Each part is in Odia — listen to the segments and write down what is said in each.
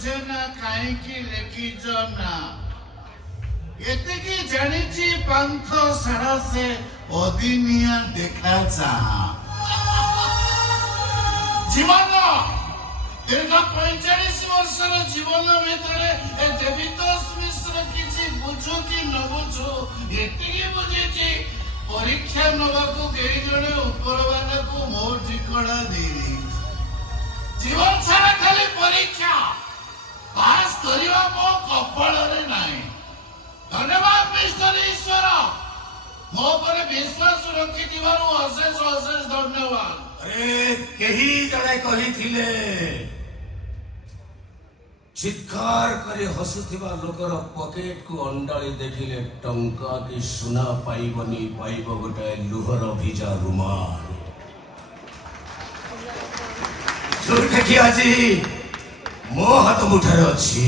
ବୁଝେ ନା କାହିଁକି ଲେଖିଛ ନା ଏତିକି ଜାଣିଛି ପାନ୍ଥ ସାରା ସେ ଅଦିନିଆ ଦେଖା ଚାହା ଜୀବନ ଦୀର୍ଘ 45 ବର୍ଷର ଜୀବନ ଭିତରେ ଏ ଦେବୀତୋଷ ମିଶ୍ର କିଛି ବୁଝୁ କି ନ ବୁଝୁ ଏତିକି ବୁଝିଛି ପରୀକ୍ଷା ନେବାକୁ କେହି ଜଣେ ଉପରବାଲାକୁ ମୋ ଠିକଣା ଦେଇଦେଇଛି ଜୀବନ ସାରା ଖାଲି ପରୀକ୍ଷା ପାସ୍ କରିବା ମୋ କପାଳରେ ନାହିଁ ଧନ୍ୟବାଦ ମିଷ୍ଟର ଈଶ୍ୱର ମୋ ଉପରେ ବିଶ୍ୱାସ ରଖିଥିବାରୁ ଅଶେଷ ଅଶେଷ ଧନ୍ୟବାଦ କେହି ଜଣେ କହିଥିଲେ ଚିତ୍କାର କରି ହସୁଥିବା ଲୋକର ପକେଟକୁ ଅଣ୍ଡାଳି ଦେଖିଲେ ଟଙ୍କା କି ସୁନା ପାଇବନି ପାଇବ ଗୋଟାଏ ଲୁହର ଭିଜା ରୁମାଲ ଯୋଉଟାକି ଆଜି ମୋ ହାତ ମୁଠାରେ ଅଛି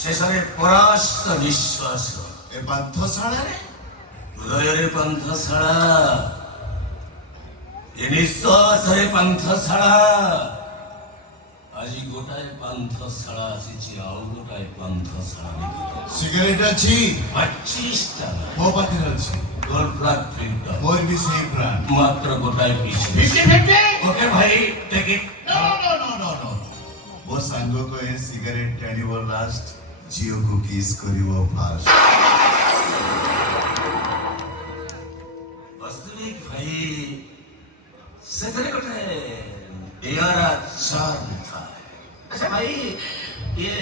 ଶେଷରେ ପରାସ୍ତ ନିଶ୍ୱାସ ଏ ପାନ୍ଥଶାଳାରେ ହୃଦୟରେ ପାନ୍ଥଶାଳା ଏ ନିଶ୍ୱାସରେ ପାନ୍ଥଶାଳା ଆଜି ଗୋଟାଏ ପାନ୍ଥଶାଳା ଆସିଛି ଆଉ ଗୋଟାଏ ପାନ୍ଥଶାଳା ସିଗାରେଟ ଅଛି 25ଟା ମୋ ପାଖରେ ଅଛି ଗୋଲ୍ଡ ଫ୍ଲାଗ ଫିଲ୍ଟର ମୋର ବି ସେଇ ବ୍ରାଣ୍ଡ ମାତ୍ର ଗୋଟାଏ ପିସ୍ ଓକେ ଭାଇ ଟେକ୍ ଇଟ୍ ମୋ ସାଙ୍ଗକୁ ଏ ସିଗାରେଟ ଟାଣିବ ଲାଷ୍ଟ ଝିଅକୁ କିସ୍ କରିବ ଫାଷ୍ଟ ବାସ୍ତବିକ ଭାଇ ସେଥିରେ ଗୋଟେ ନିଆରା ଚାର୍ମ ଥାଏ ଆଚ୍ଛା ଭାଇ ଇଏ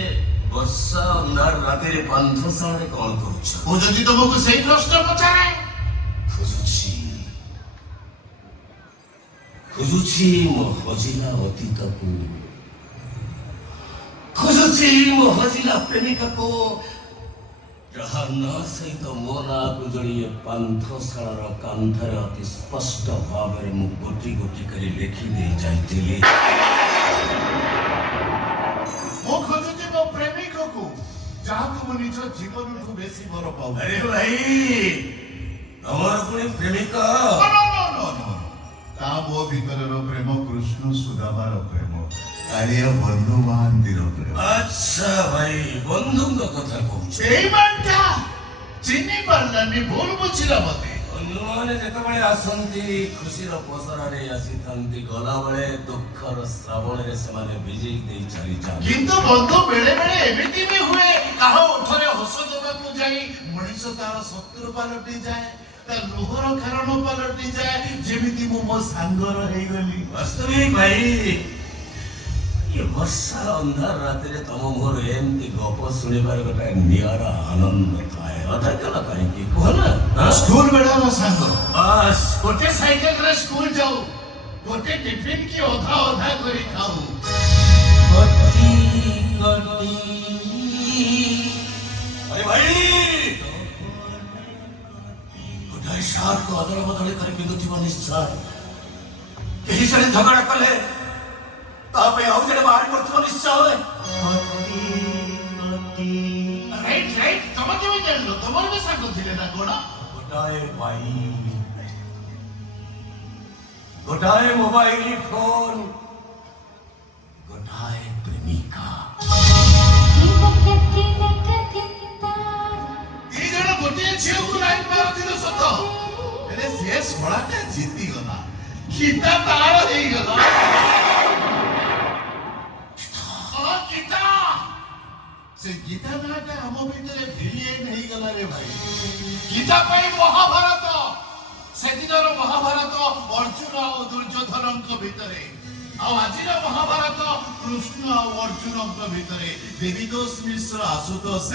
ବର୍ଷା ଅନ୍ଧାର ରାତିରେ ପାନ୍ଥଶାଳାରେ କଣ କରୁଛ ମୁଁ ଯଦି ତମକୁ ସେଇ ପ୍ରଶ୍ନ ପଚାରେ ଖୋଜୁଛି ମୋ ହଜିଲା ଅତୀତକୁ ଖୋଜୁଛି ମୋ ହଜିଲା ପ୍ରେମିକାକୁ ଯାହା ନା ସହିତ ମୋ ନାଁକୁ ଯୋଡ଼ିଏ ପାନ୍ଥଶାଳାର କାନ୍ଥରେ ଅତି ସ୍ପଷ୍ଟ ଭାବରେ ମୁଁ ଗୋଟି ଗୋଟି କରି ଲେଖିଦେଇ ଯାଇଥିଲି ମୁଁ ଖୋଜୁଛି ମୋ ପ୍ରେମିକକୁ ଯାହାକୁ ମୁଁ ନିଜ ଜୀବନଠୁ ବେଶୀ ଭଲ ପାଉ ଆରେ ଭାଇ ତମର ପୁଣି ପ୍ରେମିକ ତା ମୋ ଭିତରର ପ୍ରେମ କୃଷ୍ଣ ସୁଦାମାର ପ୍ରେମ କାଳିଆ ବନ୍ଧୁ ମହାନ୍ତିର ପ୍ରେମ ଆଚ୍ଛା ଭାଇ ବନ୍ଧୁଙ୍କ କଥା କହୁଛ ଏଇ ମାନଟା ଚିହ୍ନି ପାରିଲାନି ଭୁଲ ବୁଝିଲା ମତେ ବନ୍ଧୁମାନେ ଯେତେବେଳେ ଆସନ୍ତି ଖୁସିର ପସରାରେ ଆସିଥାନ୍ତି ଗଲାବେଳେ ଦୁଃଖର ଶ୍ରାବଣରେ ସେମାନେ ବିଜେଇ ଦେଇ ଚାଲିଯାନ୍ତି କିନ୍ତୁ ବନ୍ଧୁ ବେଳେ ବେଳେ ଏମିତି ବି ହୁଏ କାହା ଓଠରେ ହସ ଦେବାକୁ ଯାଇ ମଣିଷ ତାର ଶତ୍ରୁ ପାଲଟି ଯାଏ ତା ଲୁହର କାରଣ ପାଲଟି ଯାଏ ଯେମିତି ମୁଁ ମୋ ସାଙ୍ଗର ହେଇଗଲି ବାସ୍ତବିକ ଭାଇ ଏ ବର୍ଷା ଅନ୍ଧାର ରାତିରେ ତମ ମୋର ଏମିତି ଗପ ଶୁଣିବାର ଗୋଟେ ନିଆରା ଆନନ୍ଦ ଥାଏ ଅଧା କାଳ କାହିଁକି କୁହ ନା ସ୍କୁଲ ବେଳର ସାଙ୍ଗ ବାସ୍ ଗୋଟେ ସାଇକେଲରେ ସ୍କୁଲ ଯାଉ ଗୋଟେ ଟିଫିନ କି ଅଧା ଅଧା କରି ଖାଉ ଆରେ ଭାଇ ଗୋଟାଏ ସାର୍ଟକୁ ଅଦଳ ବଦଳି କରି ପିନ୍ଧୁଥିବା ନିଶ୍ଚୟ କେହି ଜଣେ ଝଗଡ଼ା କଲେ ତା ପାଇଁ ଆଉ ଜଣେ ବାହାରି ପଡୁଥିବ ନିଶ୍ଚୟ ତମେ କେମିତି ଜାଣିଲ ତମର ବି ସାଙ୍ଗ ଥିଲେ ନା କଣ ଗୋଟାଏ ଭାଇ ଗୋଟାଏ ମୋବାଇଲ ଫୋନ ଗୋଟାଏ ପ୍ରେମିକା ଦି ଜଣ ଗୋଟିଏ ଝିଅକୁ ଲାଇନ ମାରୁଥିଲେ ସତ ହେଲେ ସେ ଶଳାଟା ଜିତିଗଲା ଗୀତା ତାର ହେଇଗଲା ସେ ଗୀତା ନାଁଟା ଆମ ଭିତରେ ଭିଲିଏନ୍ ହେଇଗଲା ରେ ଭାଇ ଗୀତା ପାଇଁ ମହାଭାରତ ସେଦିନର ମହାଭାରତ ଅର୍ଜୁନ ଆଉ ଦୁର୍ଯ୍ୟୋଧନଙ୍କ ଭିତରେ ଆଉ ଆଜିର ମହାଭାରତ କୃଷ୍ଣ ଆଉ ଅର୍ଜୁନଙ୍କ ଭିତରେ ଦେବୀତୋଷ ମିଶ୍ର ଆଶୁତୋଷ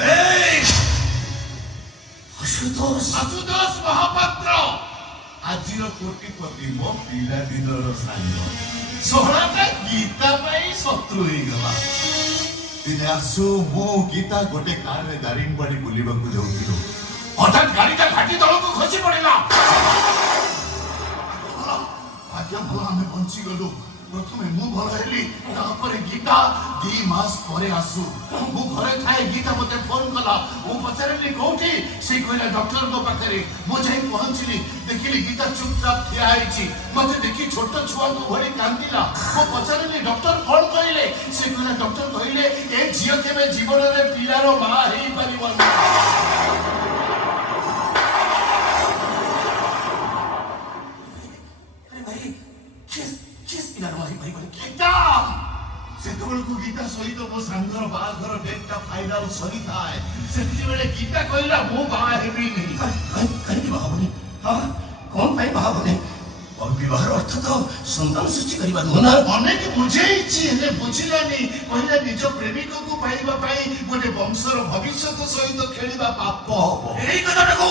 ଆଶୁତୋଷ ମହାପାତ୍ର ଆଜିର କୋଟିପତି ମୋ ପିଲାଦିନର ସାଙ୍ଗ सोहराटा गीता पाई शत्रु ହେଇଗଲା। ଦିନେ ଆସୁ ମୁଁ ଗୀତା ଗୋଟେ କାରରେ ଦାରିଙ୍ଗବାଡି ବୁଲିବାକୁ ଯାଉଥିଲୁ। ହଠାତ୍ ଗାଡିଟା ଘାଟି ତଳକୁ ଖସି ପଡିଲା। ଭାଗ୍ୟ ଭଲ ଆମେ ବଞ୍ଚିଗଲୁ। ପ୍ରଥମେ ମୁଁ ଭଲ ହେଲି, ତାପରେ ଗୀତା 2 ମାସ ପରେ ଆସୁ। ମୁଁ ଘରେ ଥାଏ, ଗୀତା ମତେ ଫୋନ କଲା। ମୁଁ ପଚାରିଲି କୋଉଠି, ସେ କହିଲା ଡକ୍ଟରଙ୍କ ପାଖରେ। ମୁଁ ଯାଇ ପହଞ୍ଚିଲି, ଦେଖିଲି ଗୀତା ଚୁପଚାପ ଠିଆ ହେଇଛି। ମତେ ଦେଖି ଛୋଟ ଛୁଆଙ୍କ ଭଳି କାନ୍ଦିଲା। ମୁଁ ପଚାରିଲି ଡକ୍ଟର କଣ କହିଲେ? ସେ କହିଲା ଡକ୍ଟର କହିଲେ ଏ ଝିଅ କେବେ ଜୀବନରେ ପିଲାର ମା ହେଇପାରିବନି। ଗୀତା ସେତେବେଳକୁ ଗୀତା ସହିତ ମୋ ସାଙ୍ଗର ବାହାଘର ଡେଟଟା ଫାଇନାଲ ସରିଥାଏ। ସେତେବେଳେ ଗୀତା କହିଲା ମୁଁ ବାହା ହେବିନି। କାହିଁକି ବାହା ହବନି? କଣ ପାଇଁ ବାହା ହବନି? ବିବାହର ଅର୍ଥ ତ ସନ୍ତାନ ସୃଷ୍ଟି କରିବା ନୁହଁ ନା? ଅନେକ ବୁଝେଇଛି ହେଲେ ବୁଝିଲାନି। କହିଲା ନିଜ ପ୍ରେମିକକୁ ପାଇବା ପାଇଁ ଗୋଟେ ବଂଶର ଭବିଷ୍ୟତ ସହିତ ଖେଳିବା ପାପ ହବ। ଏଇ କଥାଟାକୁ